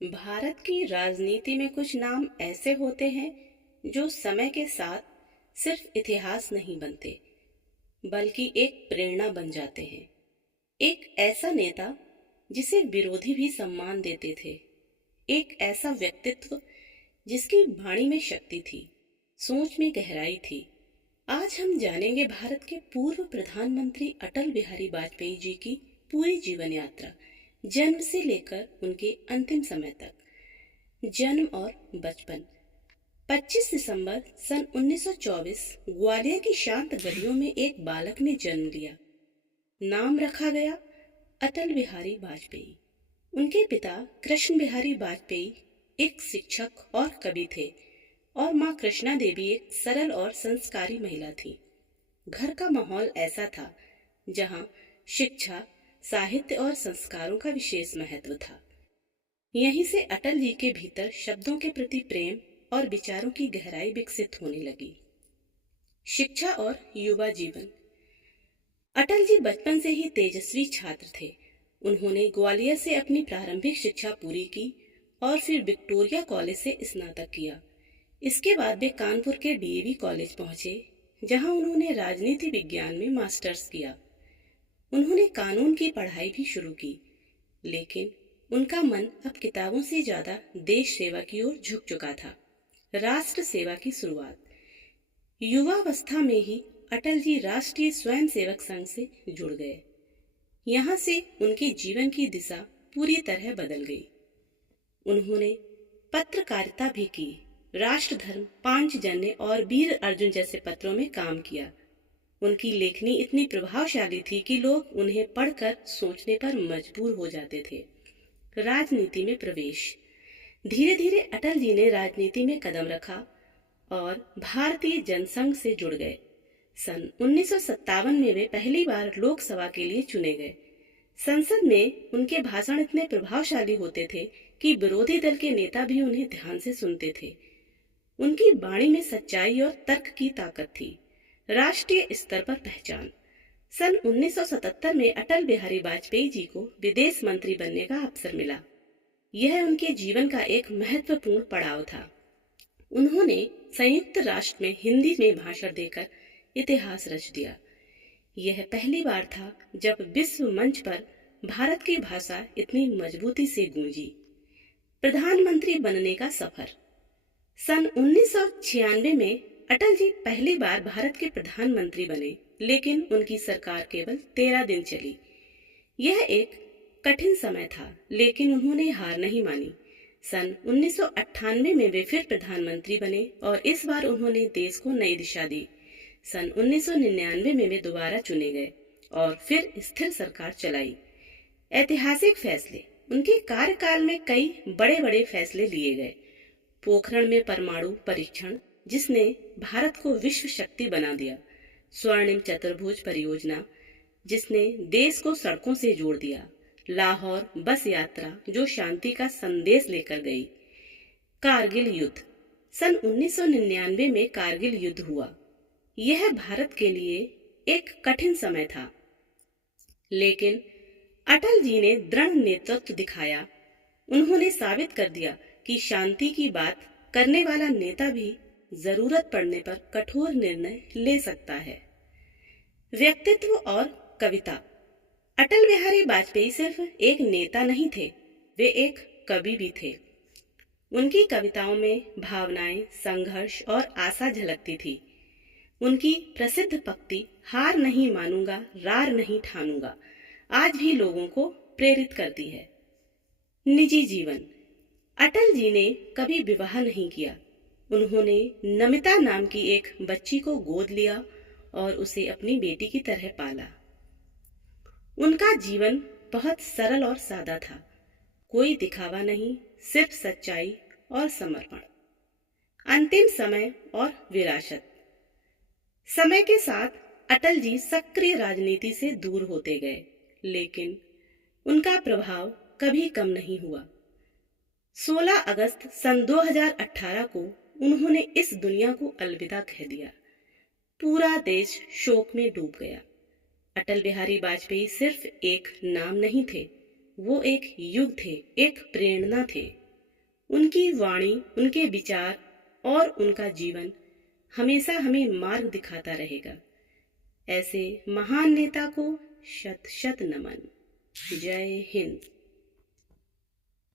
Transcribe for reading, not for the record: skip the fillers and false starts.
भारत की राजनीति में कुछ नाम ऐसे होते हैं जो समय के साथ सिर्फ इतिहास नहीं बनते, बल्कि एक प्रेरणा बन जाते हैं। एक ऐसा नेता जिसे विरोधी भी सम्मान देते थे, एक ऐसा व्यक्तित्व जिसकी वाणी में शक्ति थी, सोच में गहराई थी। आज हम जानेंगे भारत के पूर्व प्रधानमंत्री अटल बिहारी वाजपेयी जी की पूरी जीवन यात्रा, जन्म से लेकर उनके अंतिम समय तक। जन्म और बचपन। 25 दिसंबर सन 1924 ग्वालियर की शांत गलियों में एक बालक ने जन्म लिया। नाम रखा गया अटल बिहारी वाजपेयी। उनके पिता कृष्ण बिहारी वाजपेयी एक शिक्षक और कवि थे और माँ कृष्णा देवी एक सरल और संस्कारी महिला थी। घर का माहौल ऐसा था जहाँ शिक्षा, साहित्य और संस्कारों का विशेष महत्व था। यहीं से अटल जी के भीतर शब्दों के प्रति प्रेम और विचारों की गहराई विकसित होने लगी। शिक्षा और युवा जीवन। अटल जी बचपन से ही तेजस्वी छात्र थे। उन्होंने ग्वालियर से अपनी प्रारंभिक शिक्षा पूरी की और फिर विक्टोरिया कॉलेज से स्नातक किया। इसके बाद वे कानपुर के डीएवी कॉलेज पहुंचे, जहां उन्होंने राजनीति विज्ञान में मास्टर्स किया। उन्होंने कानून की पढ़ाई भी शुरू की, लेकिन उनका मन अब किताबों से ज्यादा देश सेवा की ओर झुक चुका था। राष्ट्र सेवा की शुरुआत। युवावस्था में ही अटल जी राष्ट्रीय स्वयंसेवक संघ से जुड़ गए। यहाँ से उनके जीवन की दिशा पूरी तरह बदल गई। उन्होंने पत्रकारिता भी की, राष्ट्रधर्म, पांचजन्य और वीर अर्जुन जैसे पत्रों में काम किया। उनकी लेखनी इतनी प्रभावशाली थी कि लोग उन्हें पढ़कर सोचने पर मजबूर हो जाते थे। राजनीति में प्रवेश। धीरे धीरे अटल जी ने राजनीति में कदम रखा और भारतीय जनसंघ से जुड़ गए। सन 1957 में वे पहली बार लोकसभा के लिए चुने गए। संसद में उनके भाषण इतने प्रभावशाली होते थे कि विरोधी दल के नेता भी उन्हें ध्यान से सुनते थे। उनकी वाणी में सच्चाई और तर्क की ताकत थी। राष्ट्रीय स्तर पर पहचान। सन 1977 में अटल बिहारी वाजपेयी जी को विदेश मंत्री बनने का अवसर मिला। यह उनके जीवन का एक महत्वपूर्ण पड़ाव था। उन्होंने संयुक्त राष्ट्र में हिंदी में भाषण देकर इतिहास रच दिया। यह पहली बार था जब विश्व मंच पर भारत की भाषा इतनी मजबूती से गूंजी। प्रधानमंत्री बनने का सफर। सन 1996 में अटल जी पहली बार भारत के प्रधानमंत्री बने, लेकिन उनकी सरकार केवल 13 दिन चली। यह एक कठिन समय था, लेकिन उन्होंने हार नहीं मानी। सन 1998 में वे फिर प्रधानमंत्री बने और इस बार उन्होंने देश को नई दिशा दी। सन 1999 में वे दोबारा चुने गए और फिर स्थिर सरकार चलाई। ऐतिहासिक फैसले। उनके कार्यकाल में कई बड़े बड़े फैसले लिए गए। पोखरण में परमाणु परीक्षण, जिसने भारत को विश्व शक्ति बना दिया। स्वर्णिम चतुर्भुज परियोजना, जिसने देश को सड़कों से जोड़ दिया। लाहौर बस यात्रा, जो शांति का संदेश लेकर गई। कारगिल युद्ध। सन 1999 में कारगिल युद्ध हुआ। यह भारत के लिए एक कठिन समय था, लेकिन अटल जी ने दृढ़ नेतृत्व दिखाया। उन्होंने साबित कर दिया कि शांति की बात करने वाला नेता भी जरूरत पड़ने पर कठोर निर्णय ले सकता है। व्यक्तित्व और कविता। अटल बिहारी वाजपेयी सिर्फ एक नेता नहीं थे, वे एक कवि भी थे। उनकी कविताओं में भावनाएं, संघर्ष और आशा झलकती थी। उनकी प्रसिद्ध पंक्ति हार नहीं मानूंगा, रार नहीं ठानूंगा, आज भी लोगों को प्रेरित करती है। निजी जीवन। अटल जी ने कभी विवाह नहीं किया। उन्होंने नमिता नाम की एक बच्ची को गोद लिया और उसे अपनी बेटी की तरह पाला। उनका जीवन बहुत सरल और सादा था। कोई दिखावा नहीं, सिर्फ सच्चाई और समर्पण। अंतिम समय और विरासत। समय के साथ अटल जी सक्रिय राजनीति से दूर होते गए, लेकिन उनका प्रभाव कभी कम नहीं हुआ। 16 अगस्त सन 2018 को उन्होंने इस दुनिया को अलविदा कह दिया। पूरा देश शोक में डूब गया। अटल बिहारी वाजपेयी सिर्फ एक नाम नहीं थे, वो एक युग थे, एक प्रेरणा थे। उनकी वाणी, उनके विचार और उनका जीवन हमेशा हमें मार्ग दिखाता रहेगा। ऐसे महान नेता को शत शत नमन। जय हिंद।